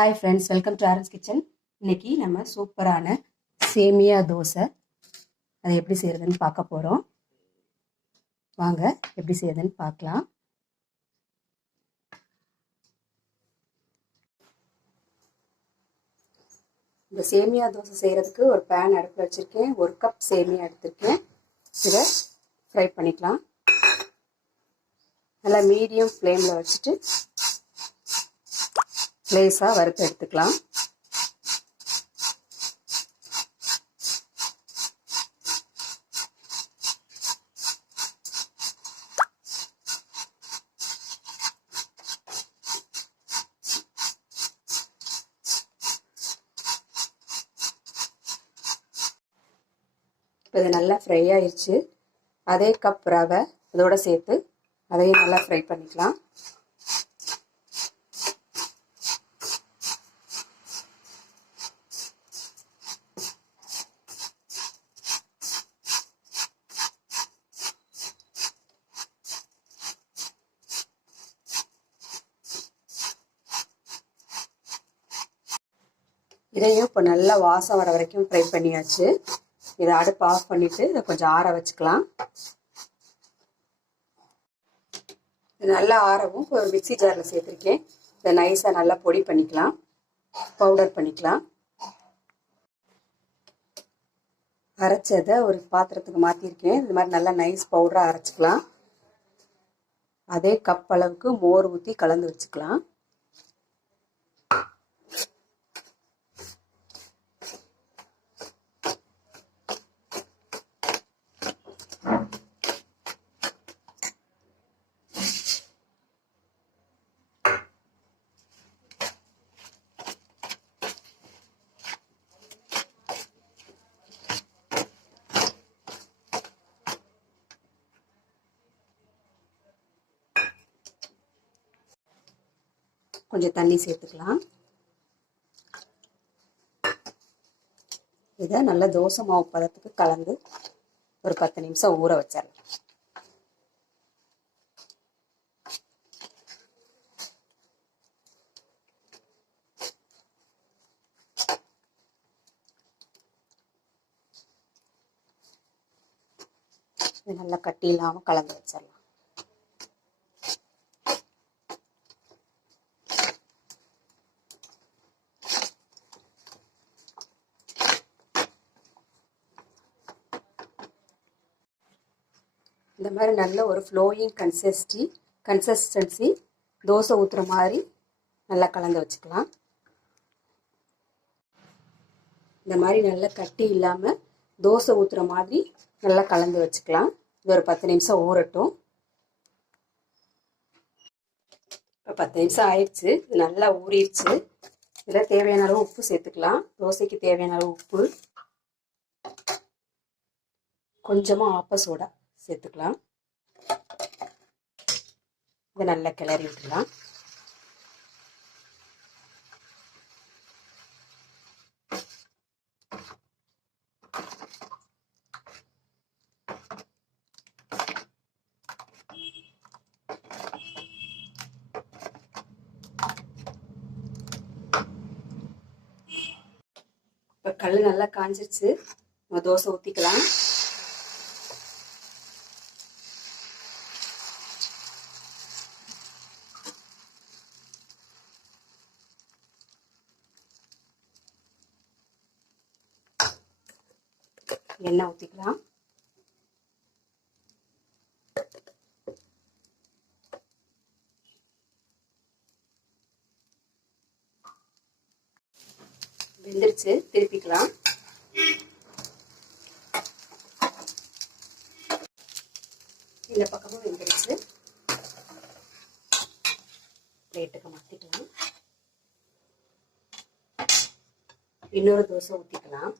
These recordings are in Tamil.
Hi friends, welcome to Aaron's kitchen. இன்னைக்கு நம்ம சூப்பரான சேமியா தோசை அதை எப்படி செய்கிறதுன்னு பார்க்க போகிறோம். வாங்க எப்படி செய்கிறதுன்னு பார்க்கலாம். இந்த சேமியா தோசை செய்கிறதுக்கு ஒரு பேன் அடுப்பில் வச்சுருக்கேன். 1 கப் சேமியா எடுத்திருக்கேன். இதை ஃப்ரை பண்ணிக்கலாம். நல்லா மீடியம் ஃப்ளேமில் வச்சுட்டு லேசாக வறுத்து எடுத்துக்கலாம். இப்போ இது நல்லா ஃப்ரை ஆயிடுச்சு. அதே கப் ரவை இதோட சேர்த்து அதையும் நல்லா ஃப்ரை பண்ணிக்கலாம். இதையும் இப்போ நல்லா வாசம் வர வரைக்கும் ஃப்ரை பண்ணியாச்சு. இதை அடுப்பு ஆஃப் பண்ணிவிட்டு இதை கொஞ்சம் ஆற வச்சுக்கலாம். இது நல்லா ஆறவும் ஒரு மிக்சி ஜாரில் சேர்த்துருக்கேன். இதை நைஸாக நல்லா பொடி பண்ணிக்கலாம், பவுடர் பண்ணிக்கலாம். அரைச்சதை ஒரு பாத்திரத்துக்கு மாற்றிருக்கேன். இது மாதிரி நல்லா நைஸ் பவுடராக அரைச்சிக்கலாம். அதே கப் அளவுக்கு மோர் ஊற்றி கலந்து வச்சுக்கலாம். கொஞ்சம் தண்ணி சேர்த்துக்கலாம். இதை நல்லா தோசை மாவு பதத்துக்கு கலந்து ஒரு 10 நிமிஷம் ஊற வச்சிடலாம். இது நல்லா கட்டி இல்லாமல் கலந்து வச்சிடலாம். இந்த மாதிரி நல்ல ஒரு ஃப்ளோயிங் கன்சிஸ்டன்சி தோசை ஊற்றுற மாதிரி நல்லா கலந்து வச்சுக்கலாம். இந்த மாதிரி நல்லா கட்டி இல்லாமல் தோசை ஊற்றுற மாதிரி நல்லா கலந்து வச்சுக்கலாம். இது ஒரு 10 நிமிஷம் ஊறட்டும். இப்போ 10 நிமிஷம் ஆயிடுச்சு. இது நல்லா ஊறிடுச்சு. இதில் தேவையான அளவு உப்பு சேர்த்துக்கலாம். தோசைக்கு தேவையான அளவு உப்பு, கொஞ்சமாக ஆப்ப சோடா சேர்த்துக்கலாம். இதை நல்லா கிளறி விட்டுலாம். இப்போ கல் நல்லா காஞ்சிருச்சு. நம்ம தோசை ஊற்றிக்கலாம். எண்ணெய் ஊற்றிக்கலாம். வெந்துருச்சு, திருப்பிக்கலாம். இந்த பக்கமும் வெந்துருச்சு. பிளேட்டுக்கு மாற்றிக்கலாம். இன்னொரு தோசை ஊற்றிக்கலாம்.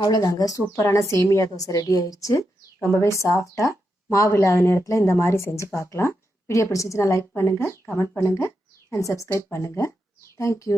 அவ்வளோதாங்க, சூப்பரான சேமியா தோசை ரெடி ஆயிடுச்சு. ரொம்பவே சாஃப்டாக மாவு இல்லாத நேரத்தில் இந்த மாதிரி செஞ்சு பார்க்கலாம். வீடியோ பிடிச்சிச்சுன்னா லைக் பண்ணுங்கள், கமெண்ட் பண்ணுங்கள் அண்ட் சப்ஸ்கிரைப் பண்ணுங்கள். தேங்க்யூ.